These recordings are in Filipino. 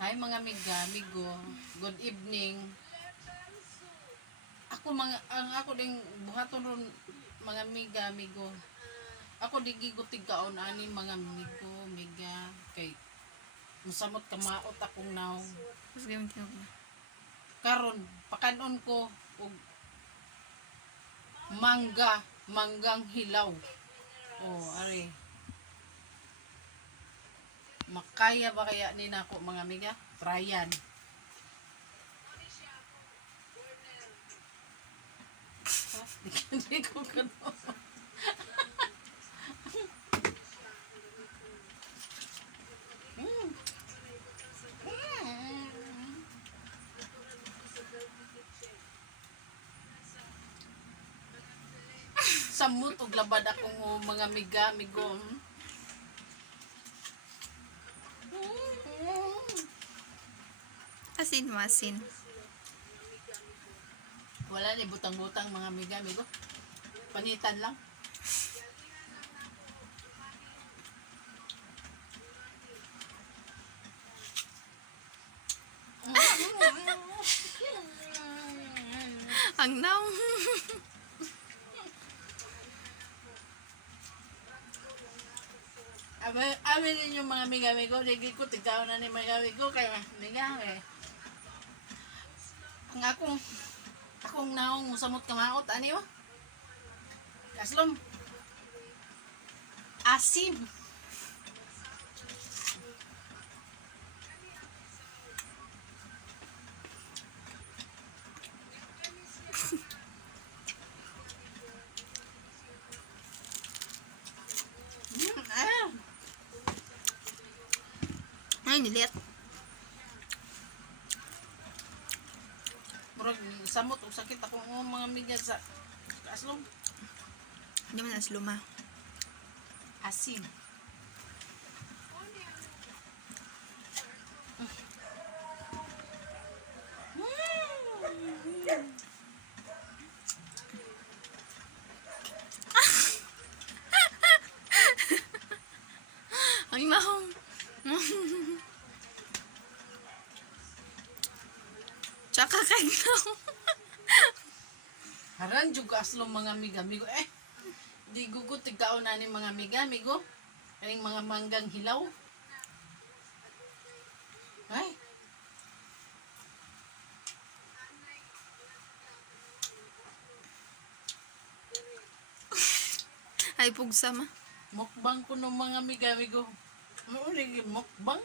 Hi mga amiga, amigo. Good evening. Ako ding buhaton ron mga amiga, amigo. Ako di gigutig kaon ani mga amigo, amiga kay musamot ka maot akong naw. Karon pakanon ko og manggang hilaw. Oh, ari. Makaya ba kaya ni nako mga amiga? Tryan. Di ko kano. Samot og labad akong mga amiga, amigo. Asin mo, asin. Wala ni butang-butang mga amiga, amigo. Panitan lang. Ang naw. Amin ninyo mga amiga-amigo, digil ko, tigaw na ni mga amigo, kaya amiga eh. Ang akong naong musamot kamaot, ani mo? Kaslom. Asim. Ah. Ay, nilit. Murag samot og sakit akong mga amiga sa kaslom. Hindi man as luma. Asim. Ang naw. Tsaka kay naw. Haran jud ka aslom mga amiga-amigo eh. Di gugut tigkaon na ni mga amiga-amigo. Kaning mga manggang hilaw. Ay, Ay, pugsa ma. mukbang ko ng mga amiga-amigo. Maulig mukbang.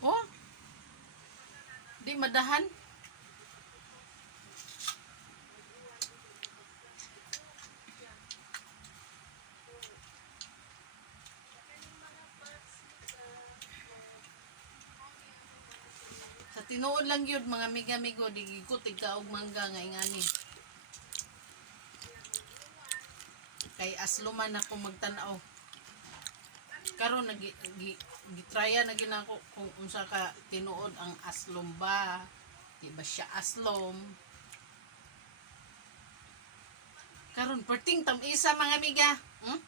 Oh, di madahan. Sa tinuod lang yun mga amiga-amigo, di ko tigka og mangga nga ingani. Kay asluman ako magtanaw. Karon gitrya na gid ako kung unsa ka tinuod ang aslom ba. Di ba siya aslom? Karon perting tam isa mga amiga. Hmm?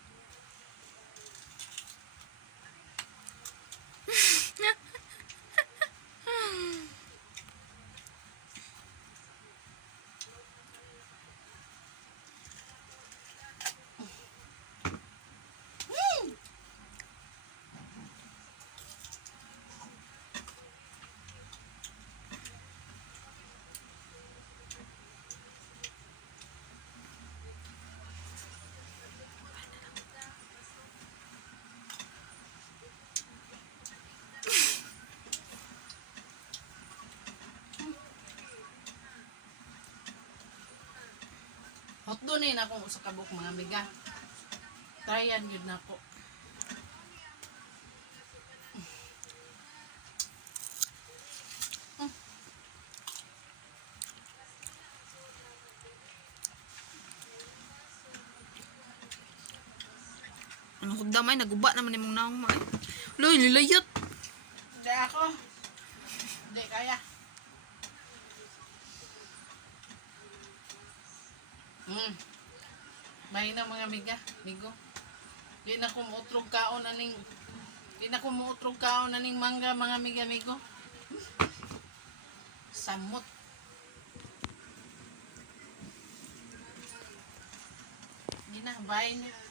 Hot doon na akong usa ka buok mga amiga. Tryan yun na ako. Ano kog damay, naguba naman yung naong mga. Loy, nilayot. Hindi ako. Hindi kaya. Mahina mga amiga, amigo. Di na ko muutrog kaon aning mangga mga amigo. Samot. Di na, bye na.